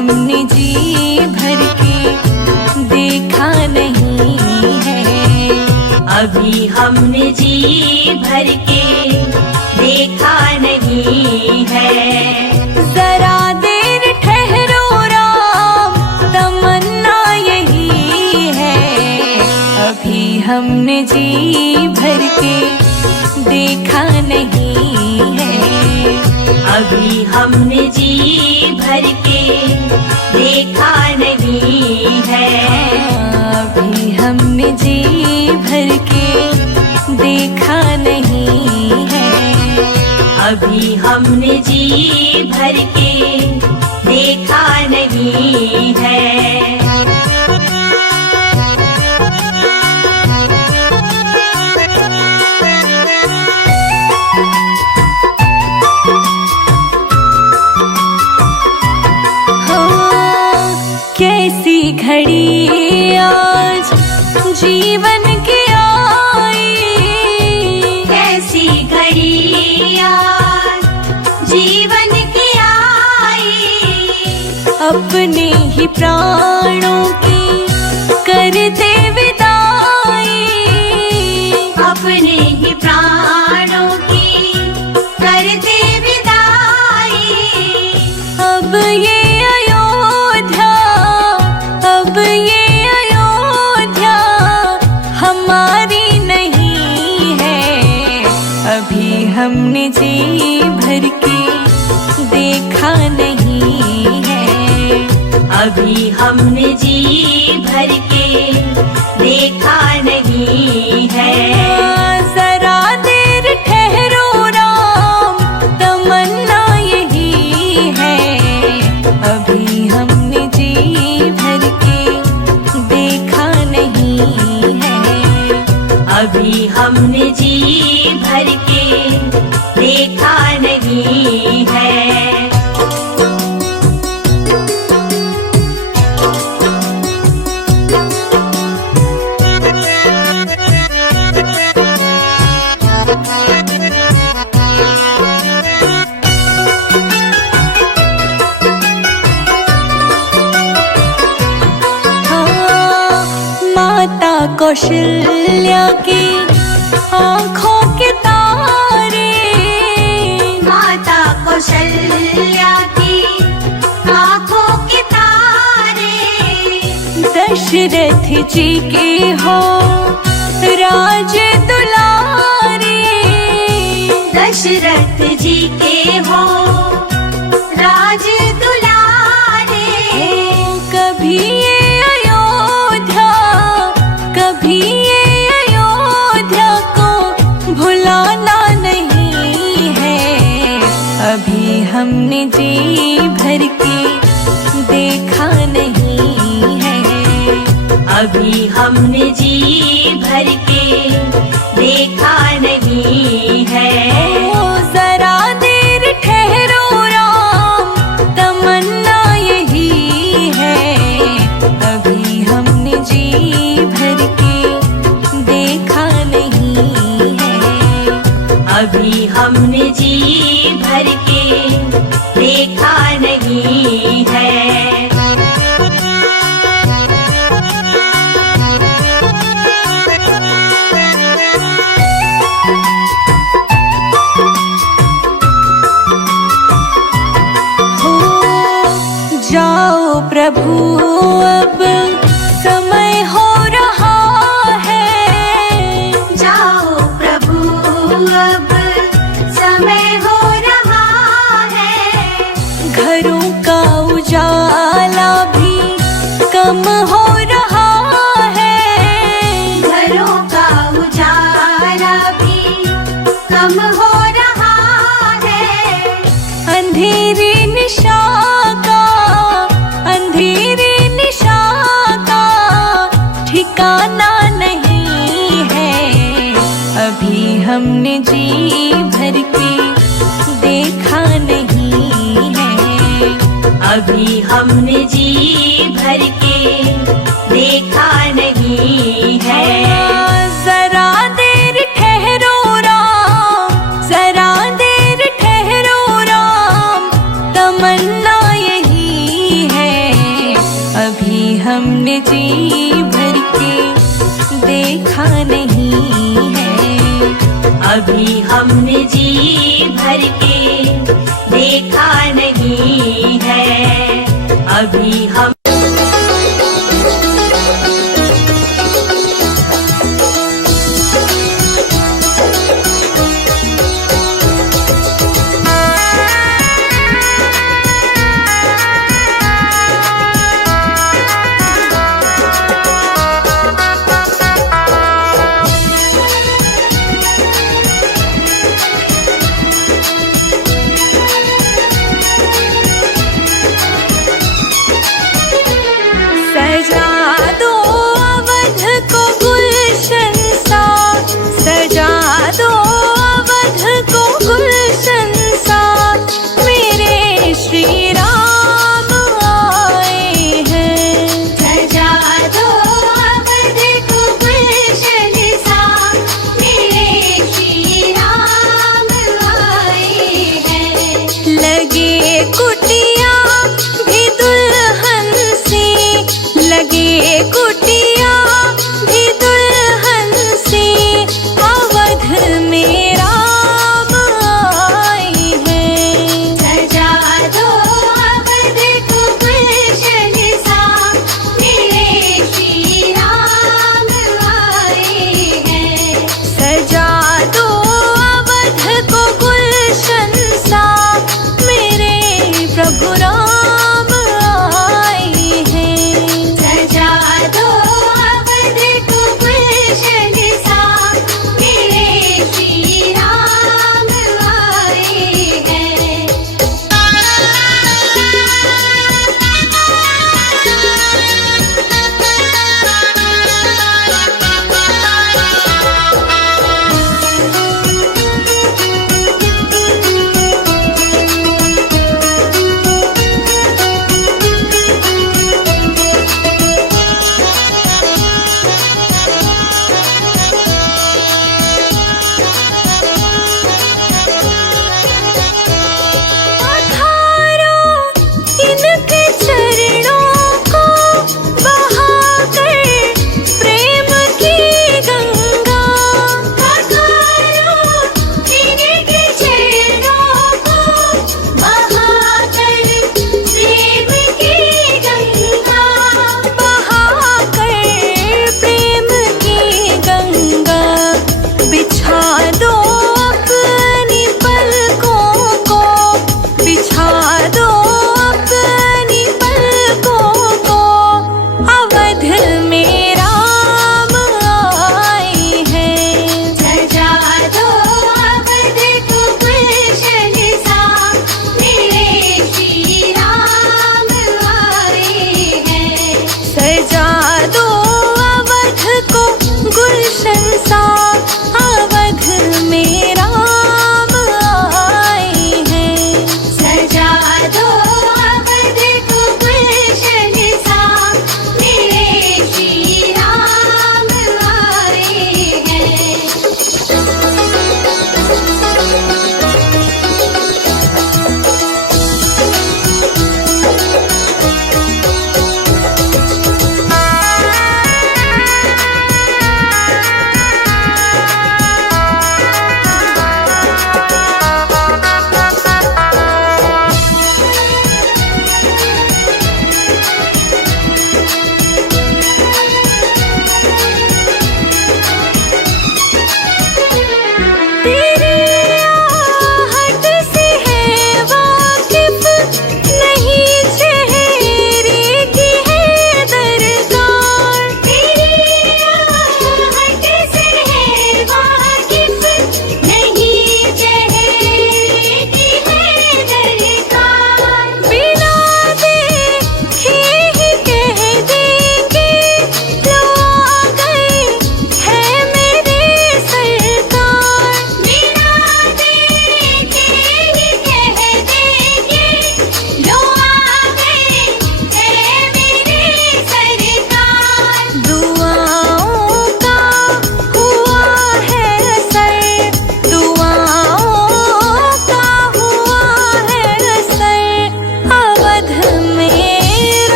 हमने जी भर के देखा नहीं है। अभी हमने जी भर के देखा नहीं है। जरा देर ठहरो राम, तमन्ना यही है। अभी हमने जी भर के देखा नहीं है। अभी हमने जी भर के देखा नहीं है। अभी हमने जी भर के देखा नहीं है। अभी हमने जी भर के देखा नहीं है। कैसी घड़ी आज जीवन की आई, कैसी घड़ी आज जीवन की आई। अपने ही प्राणों की करते विदाई, अपने ही प्राणों की करते विदाई। अब ये अब ये अयोध्या हमारी नहीं है। अभी हमने जी भर के देखा नहीं है। अभी हमने जी भर के देखा नहीं है। जरा देर ठहरो राम, तमन्ना यही है। अभी हमने जी भर के देखा नहीं है। अभी हमने जी भर के देखा नहीं है। माता कौशल्या की आँखों के तारे, माता कौशल्या की आँखों के तारे। दशरथ जी के हो राज दुलारे, दशरथ जी के हो राज दुलारे। कभी ये अयोध्या, कभी ये अयोध्या को भुलाना नहीं है। अभी हमने जी भर के देखा नहीं है। अभी हमने जी भर के देखा नहीं है। जरा देर ठहरो राम, तमन्ना यही है। अभी हमने जी भर के देखा नहीं है। अभी हमने जी भर के देखा नहीं है। जाओ प्रभु अब समय हो रहा है। जाओ प्रभु अब समय हो रहा है। घरों का उजाला भी कम हो रहा है। घरों का उजाला भी कम हो रहा है। अंधेरी निशा का, अंधेरी निशा का ठिकाना नहीं है। अभी हमने जी भर के देखा नहीं है। अभी हमने जी भर के देखा नहीं है। जरा देर ठहरो राम, जरा देर ठहरो राम, तमन्ना यही है। अभी हमने जी भर के देखा नहीं है। अभी हम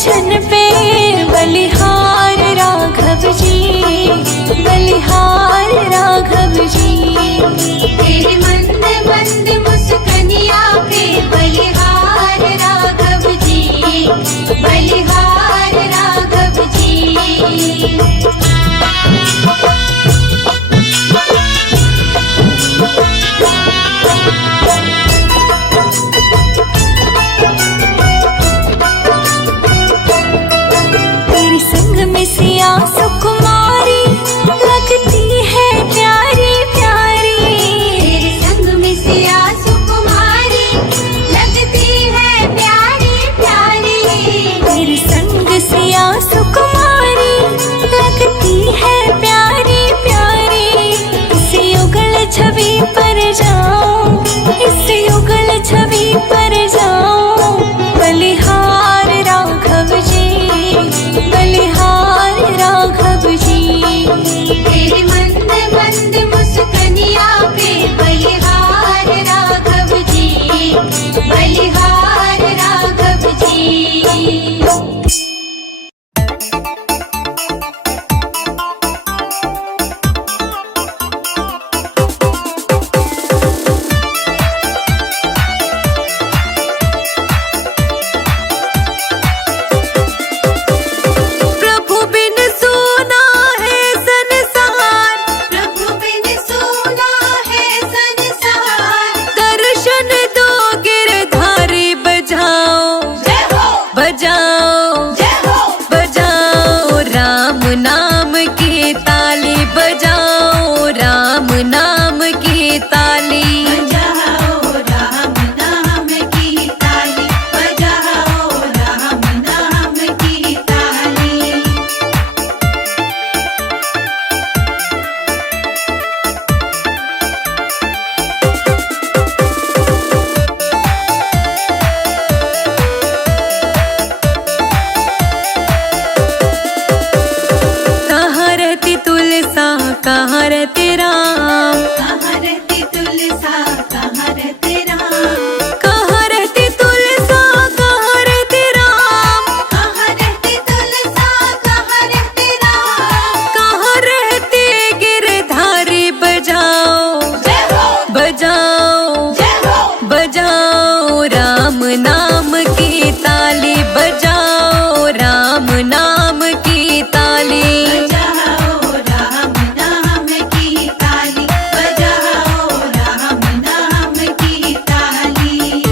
छन पे बलिहार राघव जी, बलिहार राघव जी। तेरे मंद मंद मुस्कनिया पे बलिहार राघव जी, बलिहार राघव जी। तेरे संग में सिया सुकुमारी लगती है प्यारी प्यारी। तेरे संग में सिया सुकुमारी लगती है प्यारी प्यारी। तेरे संग सिया सुकुमारी लगती है प्यारी प्यारी। इस युगल छवि पर जाऊं, इस युगल छवि पर जाऊं, बलिहार राघव जी, बलिहार राघव जी। तेरे मंद मंद मुस्कनिया पे बलिहार राघव जी, बलिहार राघव जी। प्रभु बिन सोना है संसार, प्रभु बिन सोना है संसार। दर्शन दो गिरधारी बजाओ, जय हो, बजाओ, जय हो, बजाओ राम नाम की ताली, बजाओ राम नाम की ताली। बजाओ राम नाम की ताली, बजाओ राम नाम की ताली। कहाँ रहती तुलसा, कहाँ रहते राम, कहाँ रहती तुलसा, कहाँ रहते राम। कहाँ रहती तुलसा, कहाँ रहते राम, कहाँ रहती तुलसा, कहाँ रहते राम। कहाँ रहते गिरधारी बजाओ, जय हो, बजाओ, जय हो, बजाओ राम नाम की ताली, बजाओ राम नाम की ताली। बजाओ राम नाम की ताली, बजाओ राम नाम की ताली।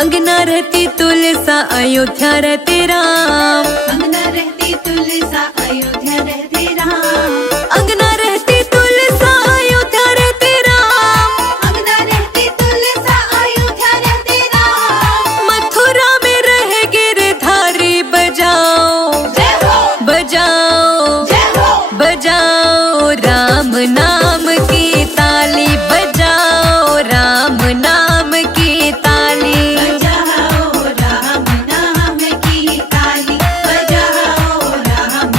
अंगना रहती तुलसा, अयोध्या रहते राम, अंगना रहती तुलसा, अयोध्या रहते राम। अंगना रहती तुलसा, अयोध्या रहते राम, अंगना रहती तुलसा, अयोध्या रहते राम। मथुरा में रहे गिरधारी बजाओ, जय हो, बजाओ, जय हो, बजाओ राम नाम की ताली, बजाओ राम नाम की ताली। बजाओ राम नाम की ताली, बजाओ राम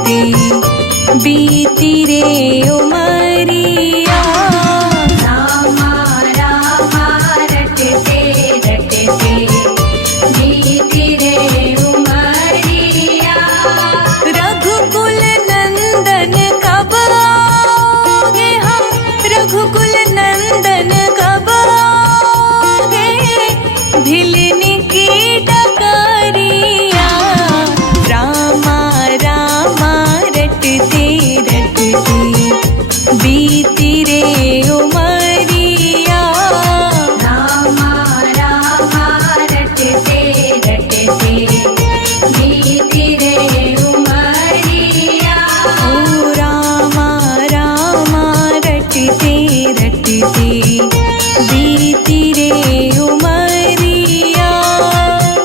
रटते बीती रे उमरिया। रामा रामा रटते रटते बीती रे उमरिया। रघुकुल नंदन कब आओगे हम, रघुकुल नंदन कब आओगे, भिलने की डगरिया। रामा रामा रटते रटते बीती रे उमरिया। रामा रामा रटते रटते बीती रे उमरिया। ओ रामा रामा रटते रटते बीती रे उमरिया।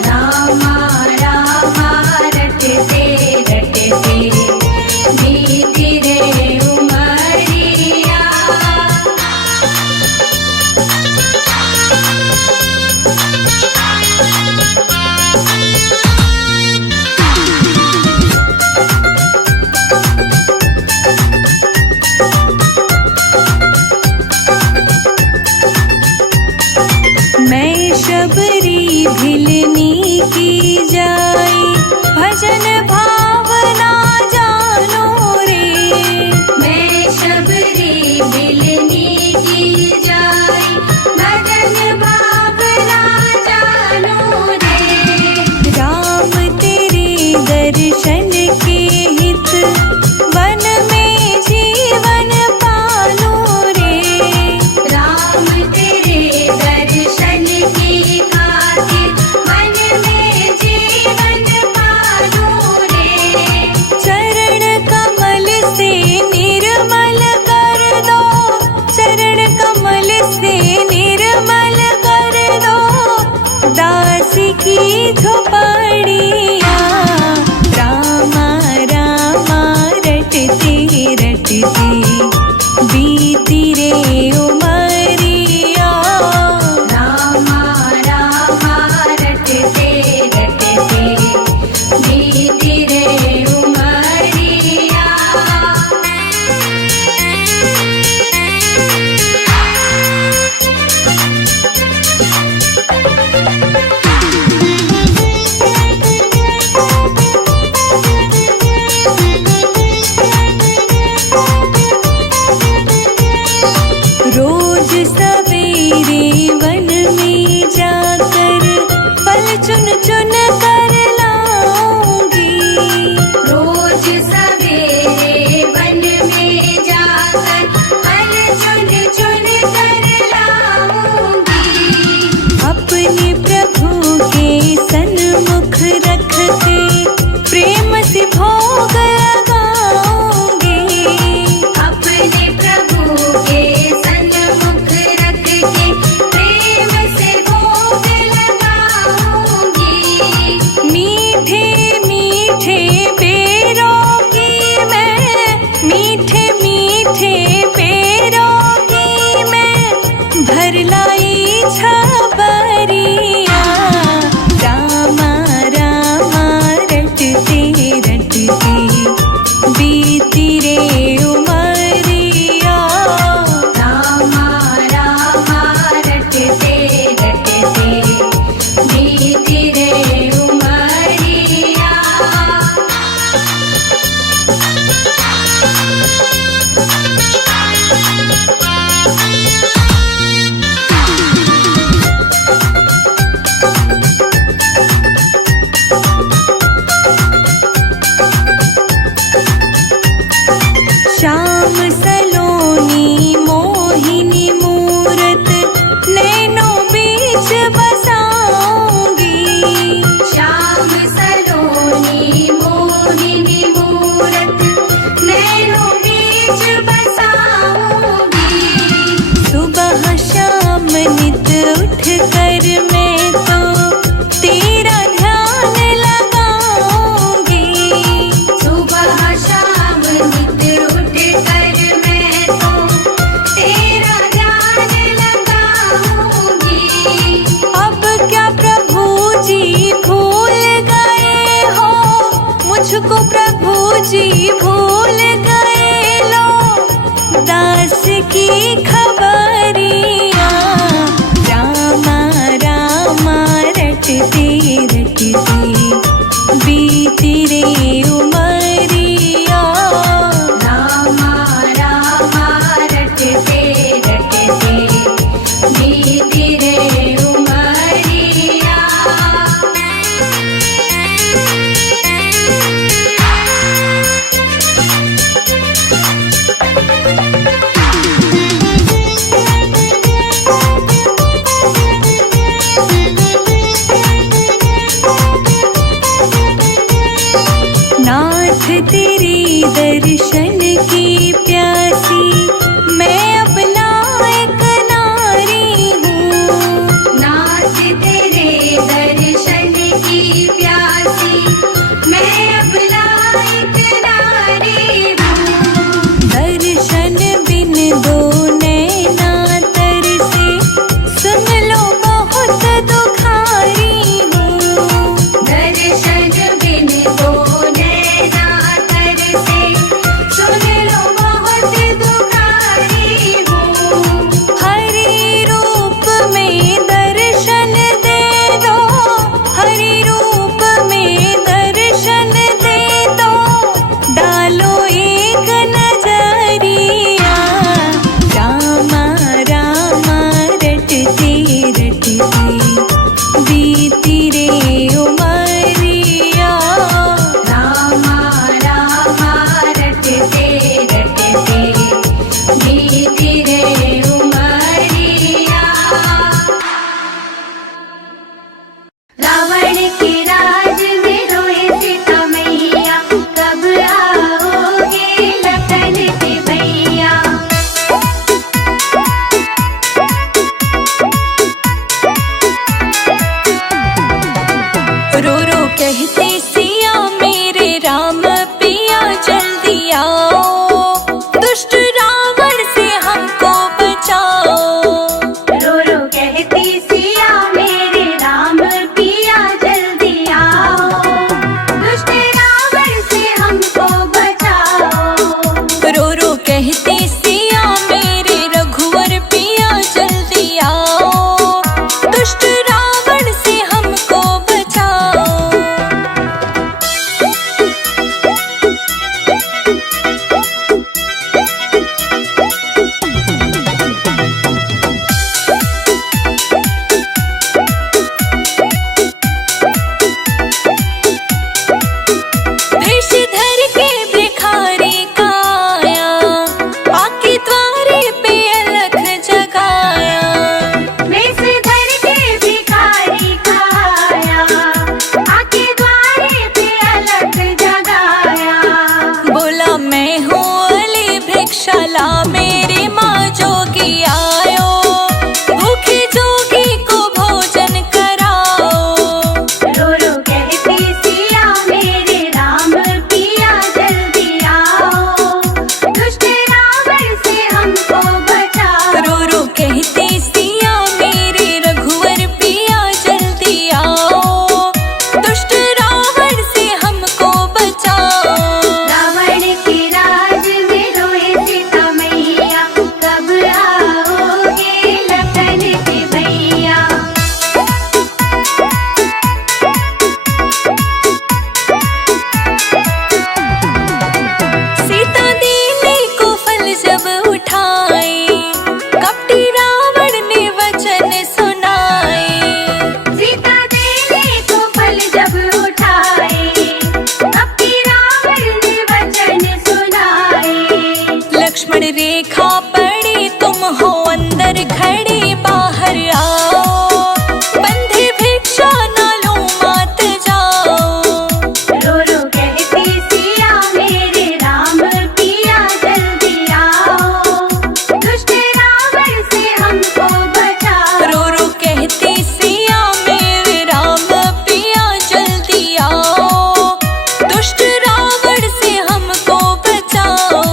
रामा रामा रटते रटते बीती रे उमरिया। मैं शबरी भिलनी की जाई, भजन भावना जानो रे। मैं शबरी भिलनी की जाई, भजन भावना जानो रे। राम तेरे दर्शन के हित, वन में जीवन पालो रे। राम तेरे दर्शन की खातिर, मन में जीवन पालो रे। चरण कमल से निर्मल कर दो, चरण कमल से निर्मल कर दो, दासी की झोपड़िया। रामा रामा रटते रटते बीती रे उमरिया। रामा रामा रटते रटते बीती रे उमरिया। रोज सवेरे वन में जाकर फल चुन चुन कर लाऊंगी। रोज सवेरे वन में जाकर फल चुन चुन कर लाऊंगी। अपने प्रभु के सन्मुख रख के प्रेम से भोग लगाऊंगी। अपने प्रभु के सन्मुख रख के प्रेम से भोग लगाऊंगी। मीठे मीठे बेरों की मैं, मीठे मीठे बेरों की मैं भर लाई छबरिया। रामा रामा रटते रटते बीती रे उमरिया। रामा रामा रटते रटते बीती रे उमरिया। खबरिया रामा रामा रटते रटते बीती रे उमरिया रामा रामा रटते रटते बीती रे उमरिया। नाथ तेरे दर्शन की प्यासी मैं अपना एक नारी हूँ। नाथ तेरे दर्शन की प्यासी मैं अपना एक नारी हूँ। दर्शन बिन दो नैना तरसे सुन लो बहुत दुखारी हूँ। दर्शन बिन दो नैना तरसे सुन लो बहुत दुखारी हूँ। हरि रूप में दर्शन दे दो, हरि रूप में दर्शन दे दो, डालो एक नजरिया रामा रामा रटते रटते बीती रे उमरिया रामा रामा रटते रटते बीती रे उमरिया। रावण के राज में रोए सीता मैया, कब आओगे लखन के भैया। रो रो कहते सिया मेरे राम पिया जल्दी आओ, दुष्ट रावण से हमको बचाओ। रो रो कहती सिया मेरे राम पिया जल्दी आओ, दुष्ट रावण से हमको बचाओ। रो रो कहते सिया मेरे रघुवर पिया जल्दी आओ, दुष्ट रावण से हमको बचाओ। देश धर के भिखारी का आया, आके द्वारे पे अलख जगाया। वेश धर के भिखारी का आया, आके द्वारे पे अलख जगाया। बोला मैं हूँ अली भिक्षाला मेरी माँ जोगी आयो, भूखे जोगी को भोजन कराओ। रो रो कहती सिया मेरे राम पिया जल्दी आओ, दुष्ट रावण से हमको बचाओ। रो रो कहते सिया मेरे रघुवर पिया जल्दी आओ, दुष्ट रावण से हमको बचाओ। रावण के राज में रोए सीता मैया, कब आओगे लखन के भैया। सीता देने को फल जब उठाए, कपटी रावण ने वचन सुनाए। सीता देने को फल जब उठाए, कपटी रावण ने वचन सुनाए। लक्ष्मण रेखा पड़ी तुम हो अंदर खड़े बाहर आओ, बंधे भिक्षा ना लो मात जाओ। रो रो कहती सिया मेरे राम पिया जल्दी आओ, दुष्ट रावण से हमको बचाओ। रो रो कहते सिया मेरे राम पिया जल्दी आओ, दुष्ट रावण से हमको बचाओ।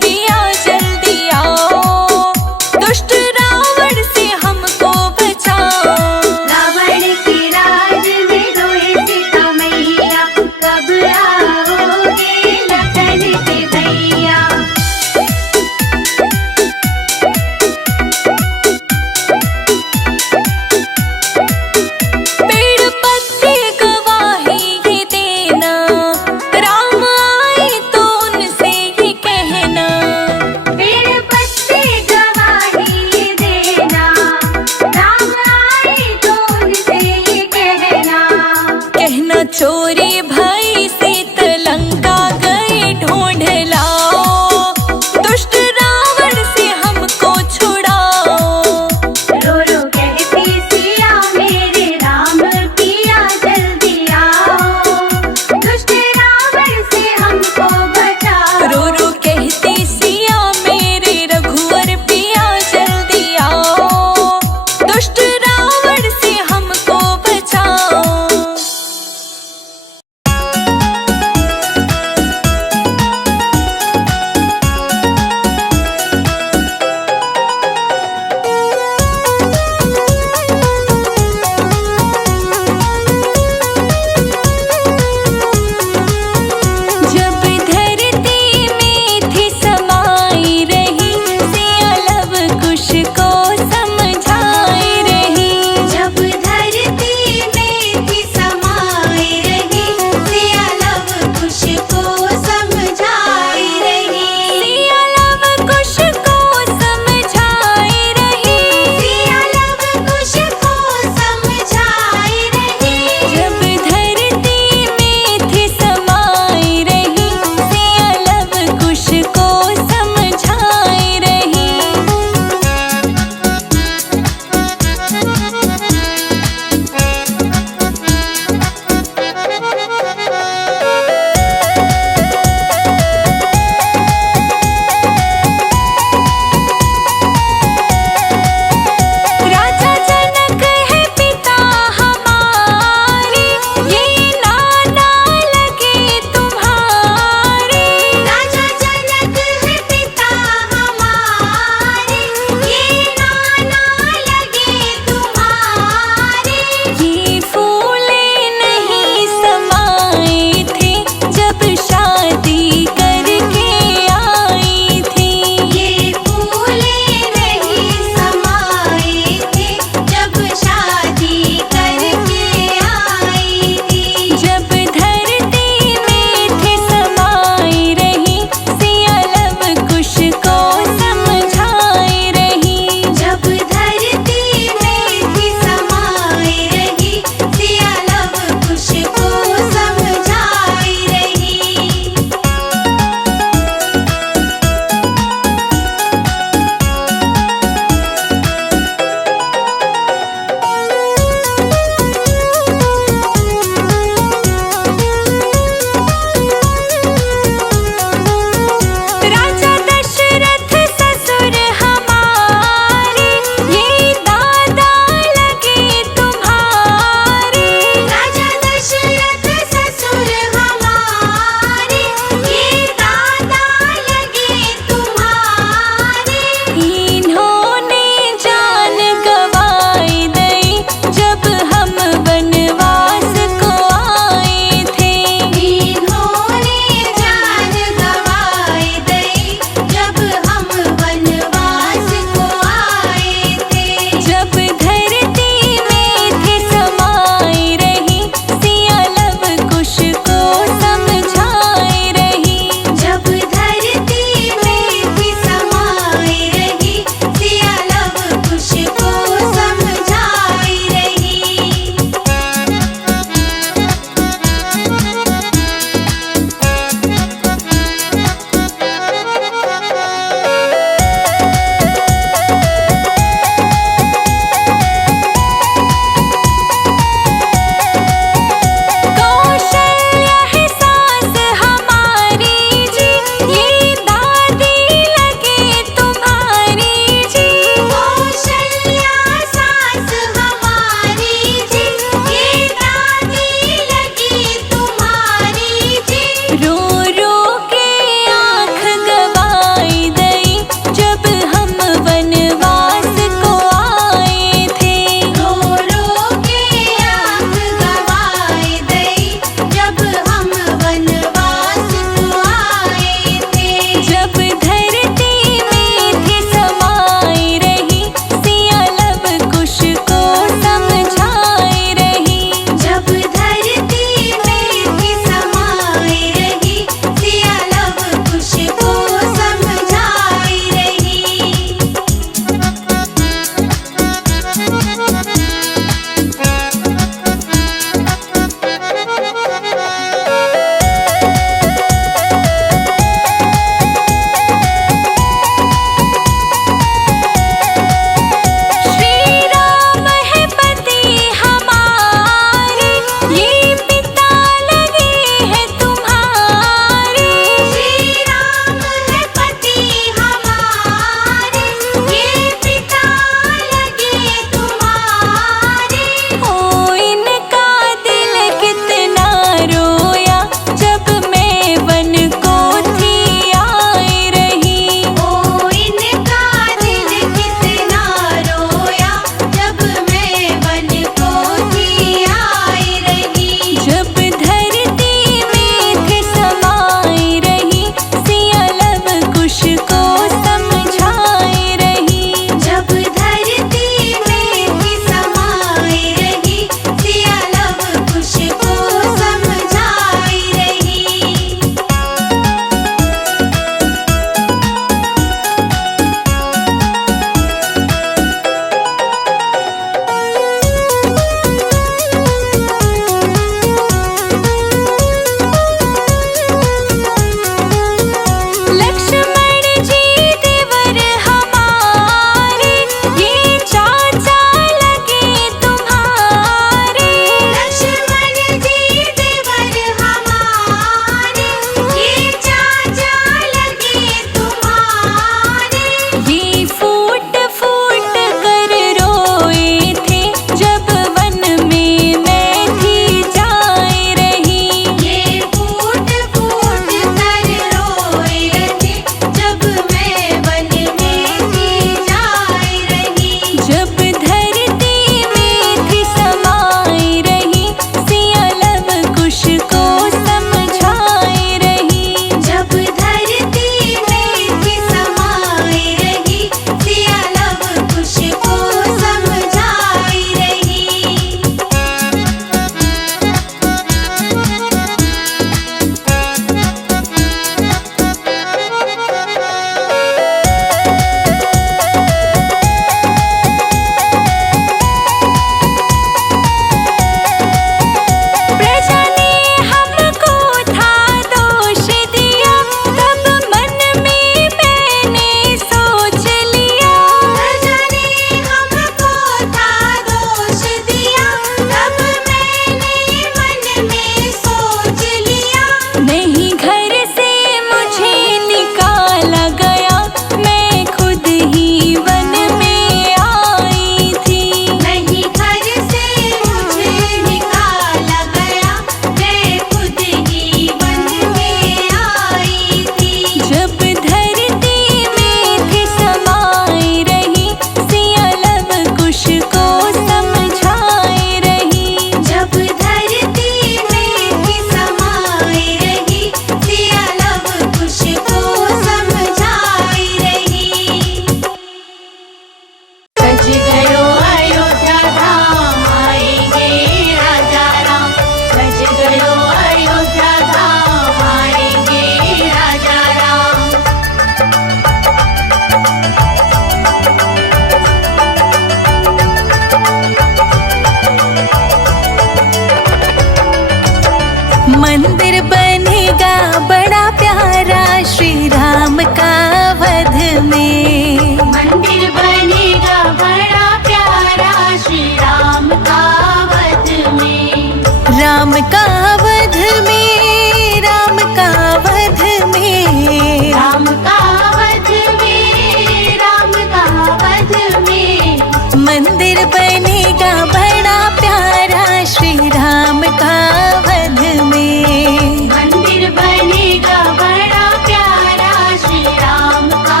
मंदिर बनेगा बड़ा प्यारा श्री राम का वध में। मंदिर बनेगा बड़ा प्यारा श्री राम का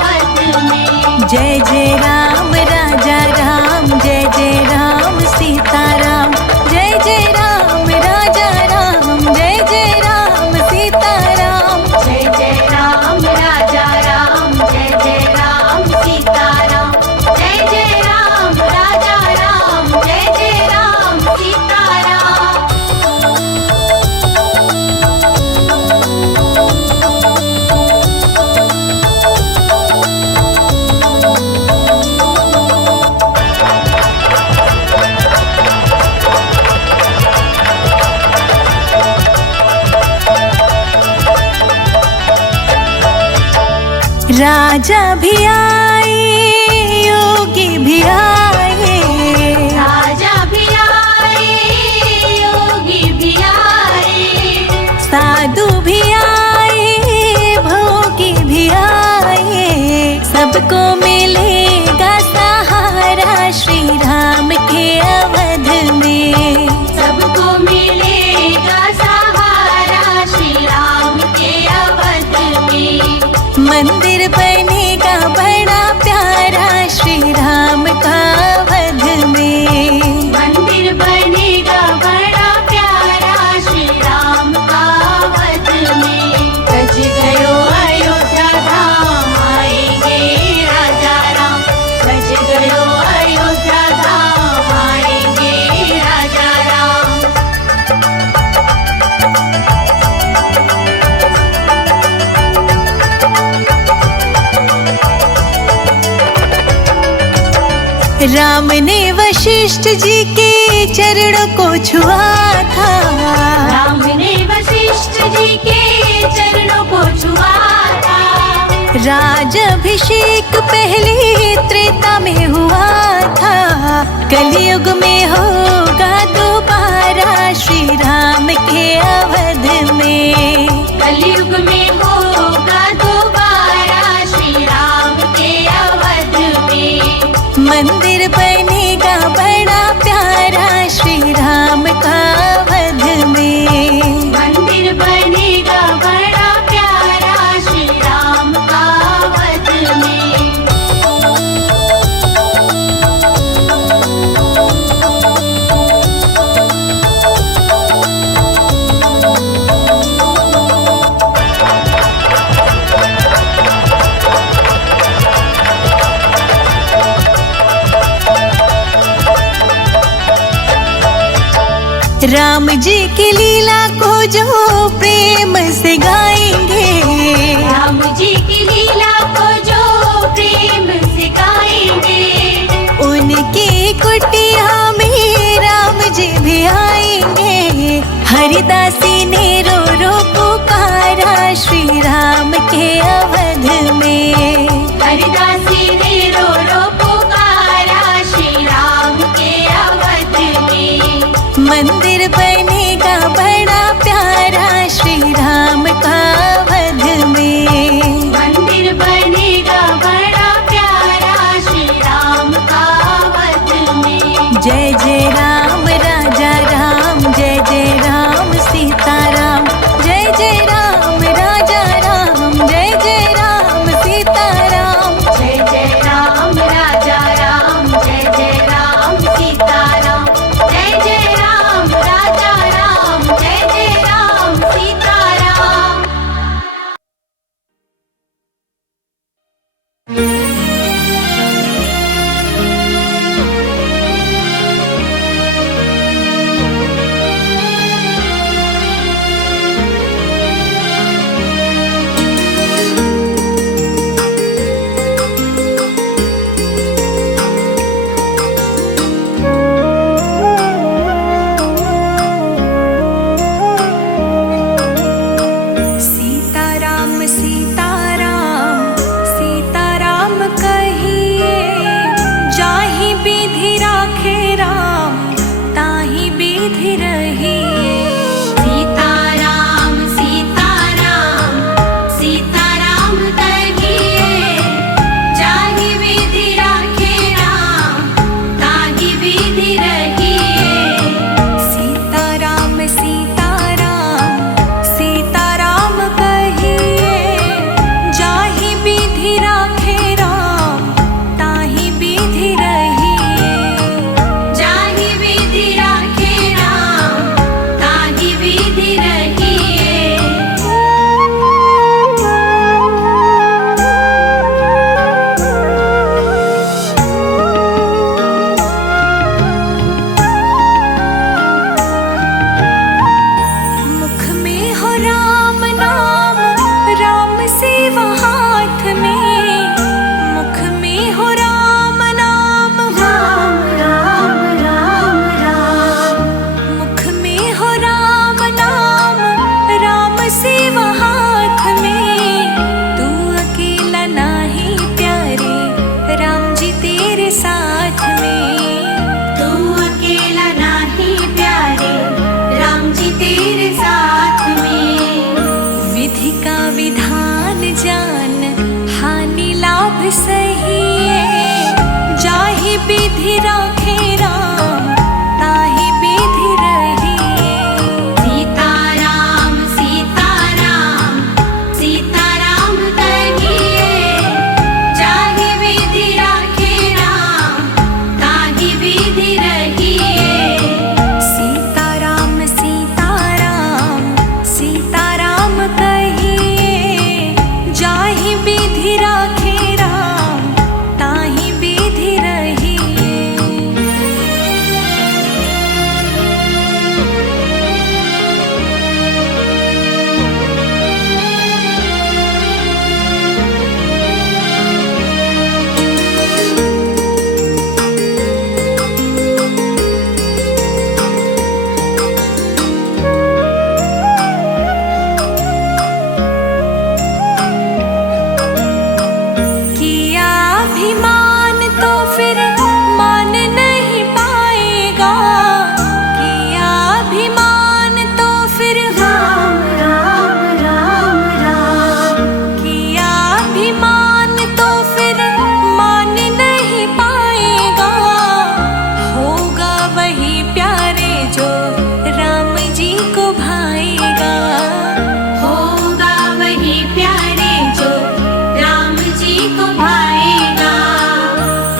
वध में। जय जय राम राजा राम, जय जय राम सीताराम, जय जय राम राजा राम, जय जय राम सीताराम। जय जय राम राजा राम, जय जय राम सीताराम, जय जय राम राजा राम, जय जय राम सीताराम। राजा भी आए, योगी भी आए, राजा भी आए, योगी भी आए, साधु भी आए, भोगी भी आए, सबको मिलेगा सहारा श्री राम के अवध में। सबको मिलेगा सहारा श्री राम के अवध में। मंदिर बनेगा बड़ा प्यारा श्री राम का वध में। मंदिर बनेगा बड़ा प्यारा श्री राम का वध में। सज गयो अयोध्या धाम, आएंगे राजा राम। सज गयो अयोध्या धाम, आएंगे राजा राम। राम ने वशिष्ठ जी के चरणों को छुआ था। राम ने वशिष्ठ जी के चरणों को छुआ था। राजाभिषेक पहले त्रेता में हुआ था, कलयुग में होगा दोबारा श्री राम के अवध में। कलयुग में होगा दोबारा श्री राम के अवध में। मंदिर बनेगा बड़ा प्यारा श्री राम का वध में। मंदिर बनेगा बड़ा प्यारा श्री राम का वध में। राम जी की लीला को जो प्रेम से गाएंगे, राम जी की लीला को जो प्रेम से गाएंगे, उनकी कुटिया में राम जी भी आएंगे। हरिदासी ने रो रो पुकारा श्री राम के अवध में। हरिदासी ने रो रो पुकारा श्री राम के अवध में। मंदिर बनेगा बड़ा प्यारा श्री राम का वध में। मंदिर बनेगा बड़ा प्यारा श्री राम का वध में। जय जय राम राजा राम, जय जय राम सीताराम, जय जय राम राजा राम, जय जय राम सीताराम। जय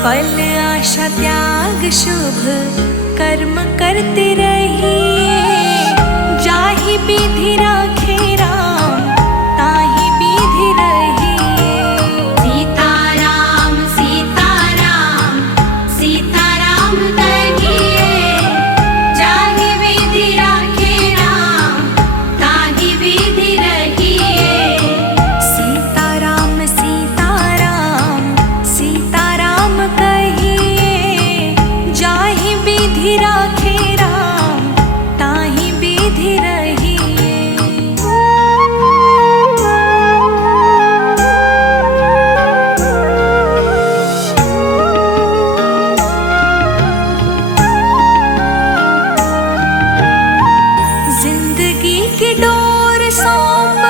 फल आशा त्याग शुभ कर्म करते रहिए। जाहि विधि राखे राम ताहि विधि रहिए। सीताराम सीताराम सीताराम कहिए। जाहि विधि राखे राम ताहि विधि रहिए। सीताराम सीताराम सीताराम कहिए। जाहि विधि राखे राम ताहि विधि रहिए। जिंदगी की डोर सौंप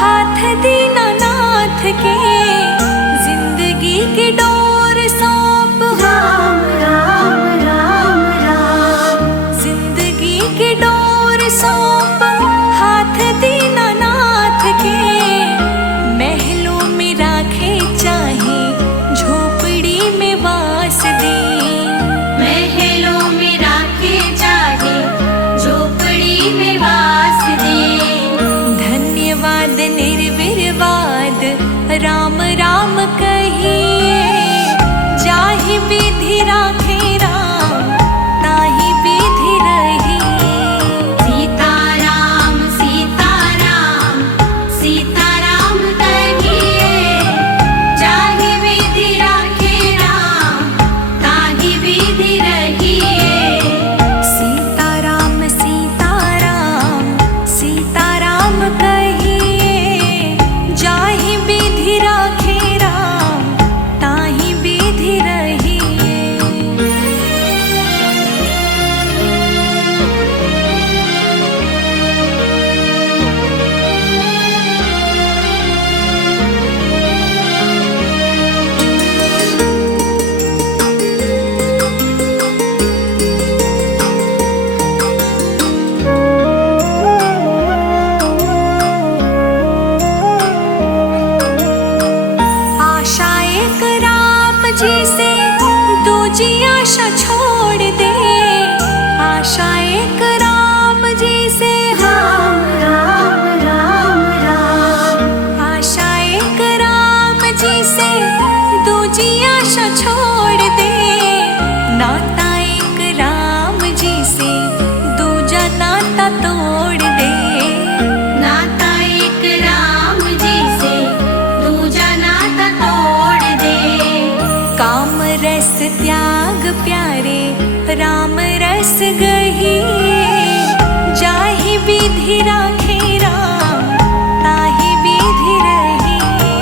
हाथ दीनानाथ के। जिंदगी की डोर सौंप राम राम राम राम। जिंदगी की डोर सौंप हाथ दीनानाथ के। महलों में राखे चाहे झोपड़ी में वास दे। महलों में राखे चाहे झोपड़ी में वास दे। धन्यवाद निर्विवाद राम राम कहिए। जाहि विधि राखे राम ताहि विधि रहिए। सीताराम सीताराम सीताराम कहिए। जाहि विधि राखे राम ताहि विधि रहिए। सीताराम सीताराम सीताराम कहिए। जाहि विधि राखे राम ताहि विधि रहिए। आशा एक राम जी से दूजी आशा छोड़ दे। आशा एक राम जी से राम राम राम राम। आशा एक राम जी से दूजी आशा छोड़ दे। नाता एक राम जी से दूजा नाता तोड़ दे। नाता एक राम जी से दूजा नाता तोड़ दे। काम रस त्याग प्यारे राम रस गहिए। जाहि विधि राखे राम ताहि विधि रहिए।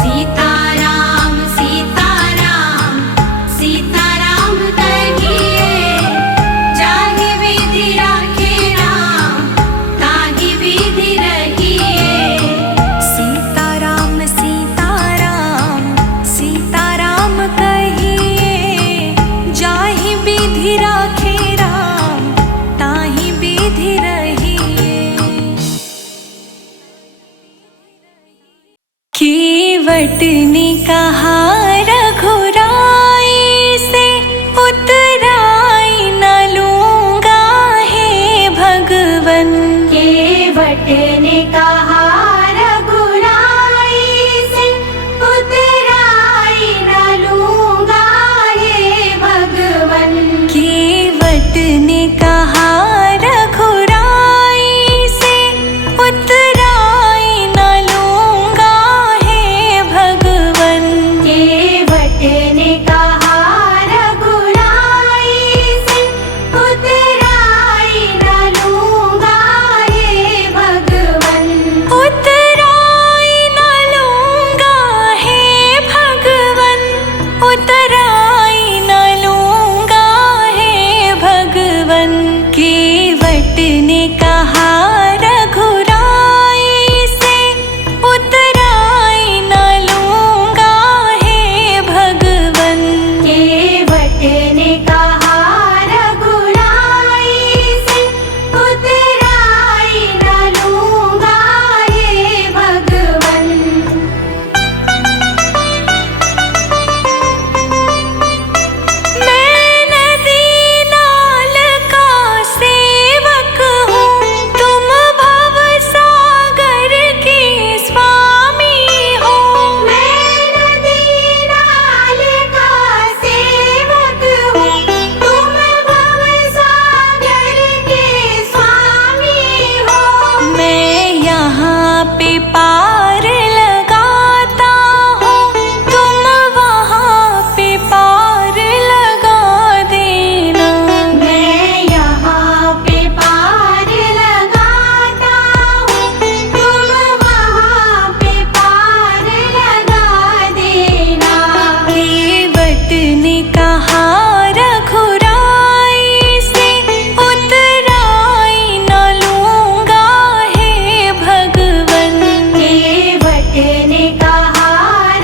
सीताराम सीताराम सीताराम कहिए। जाहि विधि राखे राम ताहि विधि रहिए। सीताराम सीताराम सीताराम कहिए। जाहि विधि राखे राम ताहि विधि रहिए। ने कहा रघुराई से उतराई न लूंगा हे भगवन। केवट ने कहा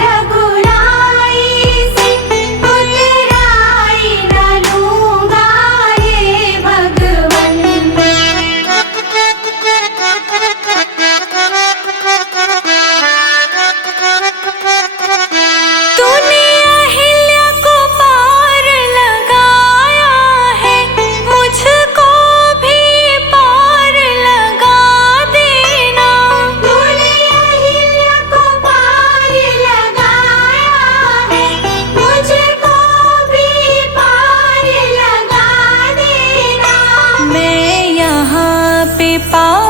रघुराई से उतराई न लूंगा हे भगवन। तूने अहिल्या को पार लगाया है, मुझको भी पार लगा देना। तूने अहिल्या को पार लगाया है, मुझको भी पार लगा देना। मैं यहाँ पे पार